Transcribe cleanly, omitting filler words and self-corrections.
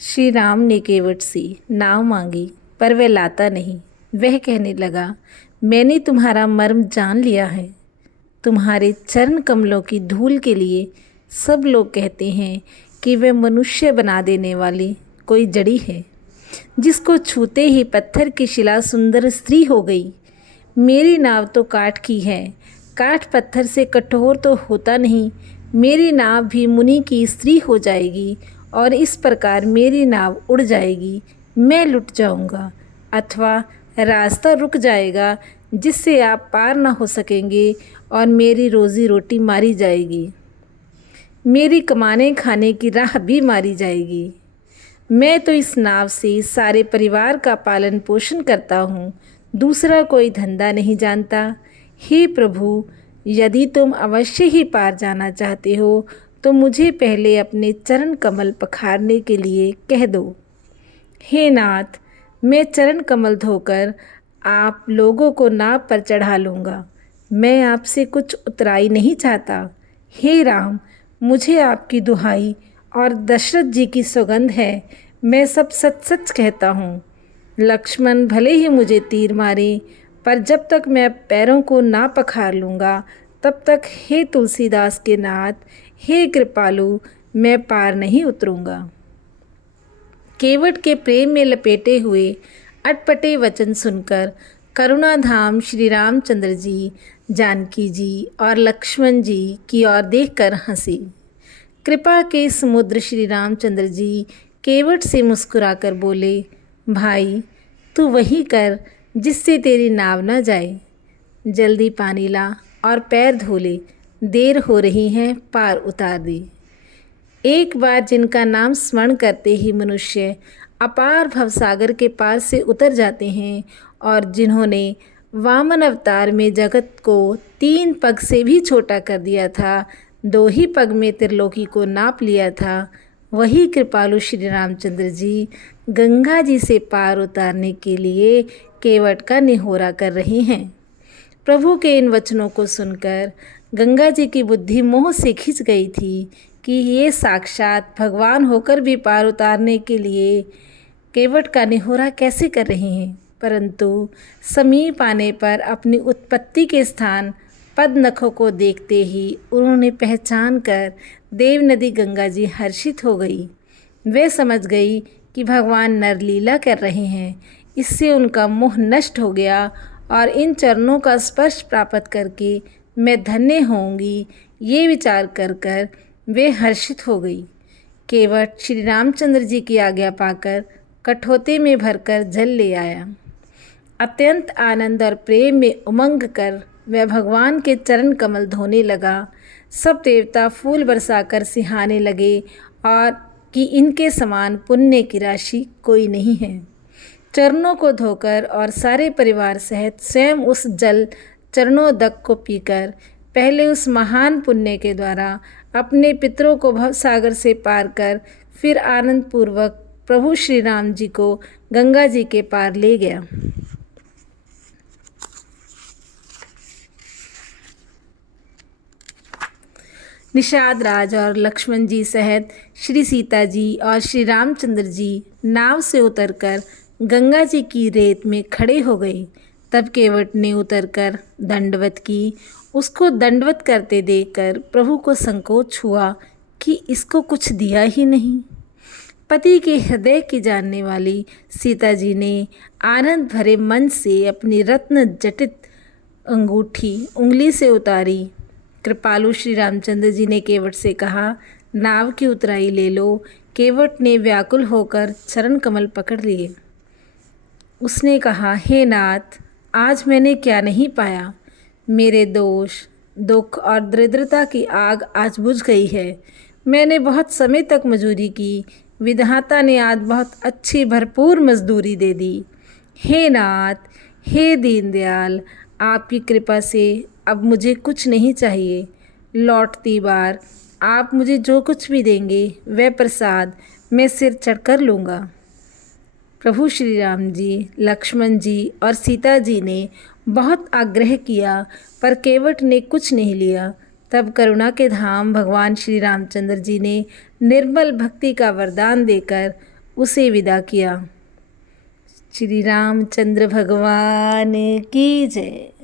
श्री राम ने केवट से नाव मांगी, पर वह लाता नहीं। वह कहने लगा, मैंने तुम्हारा मर्म जान लिया है। तुम्हारे चरण कमलों की धूल के लिए सब लोग कहते हैं कि वह मनुष्य बना देने वाली कोई जड़ी है, जिसको छूते ही पत्थर की शिला सुंदर स्त्री हो गई। मेरी नाव तो काठ की है, काठ पत्थर से कठोर तो होता नहीं। मेरी नाव भी मुनि की स्त्री हो जाएगी और इस प्रकार मेरी नाव उड़ जाएगी। मैं लुट जाऊंगा अथवा रास्ता रुक जाएगा, जिससे आप पार न हो सकेंगे और मेरी रोज़ी रोटी मारी जाएगी। मेरी कमाने खाने की राह भी मारी जाएगी। मैं तो इस नाव से सारे परिवार का पालन पोषण करता हूँ, दूसरा कोई धंधा नहीं जानता। हे प्रभु, यदि तुम अवश्य ही पार जाना चाहते हो तो मुझे पहले अपने चरण कमल पखारने के लिए कह दो। हे नाथ, मैं चरण कमल धोकर आप लोगों को नाव पर चढ़ा लूँगा। मैं आपसे कुछ उतराई नहीं चाहता। हे राम, मुझे आपकी दुहाई और दशरथ जी की सौगंध है, मैं सब सच सच कहता हूँ। लक्ष्मण भले ही मुझे तीर मारे, पर जब तक मैं पैरों को ना पखार लूँगा तब तक हे तुलसीदास के नाथ, हे कृपालु, मैं पार नहीं उतरूँगा। केवट के प्रेम में लपेटे हुए अटपटे वचन सुनकर करुणाधाम श्री रामचंद्र जी जानकी जी और लक्ष्मण जी की ओर देखकर हंसे। कृपा के समुद्र श्री रामचंद्र जी केवट से मुस्कुराकर बोले, भाई तू वही कर जिससे तेरी नाव न जाए। जल्दी पानी ला और पैर धो ले, देर हो रही है, पार उतार दे। एक बार जिनका नाम स्मरण करते ही मनुष्य अपार भवसागर के पार से उतर जाते हैं और जिन्होंने वामन अवतार में जगत को 3 पग से भी छोटा कर दिया था, 2 ही पग में त्रिलोकी को नाप लिया था, वही कृपालु श्री रामचंद्र जी गंगा जी से पार उतारने के लिए केवट का निहोरा कर रहे हैं। प्रभु के इन वचनों को सुनकर गंगा जी की बुद्धि मोह से खिंच गई थी कि ये साक्षात भगवान होकर भी पार उतारने के लिए केवट का निहोरा कैसे कर रहे हैं। परंतु समीप आने पर अपनी उत्पत्ति के स्थान पद नखों को देखते ही उन्होंने पहचान कर देव नदी गंगा जी हर्षित हो गई। वे समझ गई कि भगवान नरलीला कर रहे हैं। इससे उनका मोह नष्ट हो गया और इन चरणों का स्पर्श प्राप्त करके मैं धन्य होंगी, ये विचार कर वे हर्षित हो गई। केवट श्री रामचंद्र जी की आज्ञा पाकर कठोते में भरकर जल ले आया। अत्यंत आनंद और प्रेम में उमंग कर वह भगवान के चरण कमल धोने लगा। सब देवता फूल बरसाकर सिहाने लगे और कि इनके समान पुण्य की राशि कोई नहीं है। चरणों को धोकर और सारे परिवार सहित स्वयं उस जल चरणोदक को पीकर पहले उस महान पुण्य के द्वारा अपने पितरों को भवसागर से पार कर फिर आनंद पूर्वक प्रभु श्री राम जी को गंगा जी के पार ले गया। निषाद राज और लक्ष्मण जी सहित श्री सीता जी और श्री रामचंद्र जी नाव से उतरकर गंगा जी की रेत में खड़े हो गए। तब केवट ने उतरकर दंडवत की। उसको दंडवत करते देखकर प्रभु को संकोच हुआ कि इसको कुछ दिया ही नहीं। पति के हृदय की जानने वाली सीता जी ने आनंद भरे मन से अपनी रत्न जटित अंगूठी उंगली से उतारी। कृपालु श्री रामचंद्र जी ने केवट से कहा, नाव की उतराई ले लो। केवट ने व्याकुल होकर चरण कमल पकड़ लिए। उसने कहा, हे नाथ, आज मैंने क्या नहीं पाया। मेरे दोष, दुख और दरिद्रता की आग आज बुझ गई है। मैंने बहुत समय तक मजूरी की, विधाता ने आज बहुत अच्छी भरपूर मजदूरी दे दी। हे नाथ, हे दीनदयाल, आपकी कृपा से अब मुझे कुछ नहीं चाहिए। लौटती बार आप मुझे जो कुछ भी देंगे वह प्रसाद मैं सिर चढ़कर लूँगा। प्रभु श्री राम जी, लक्ष्मण जी और सीता जी ने बहुत आग्रह किया, पर केवट ने कुछ नहीं लिया। तब करुणा के धाम भगवान श्री रामचंद्र जी ने निर्मल भक्ति का वरदान देकर उसे विदा किया। श्री रामचंद्र भगवान की जय।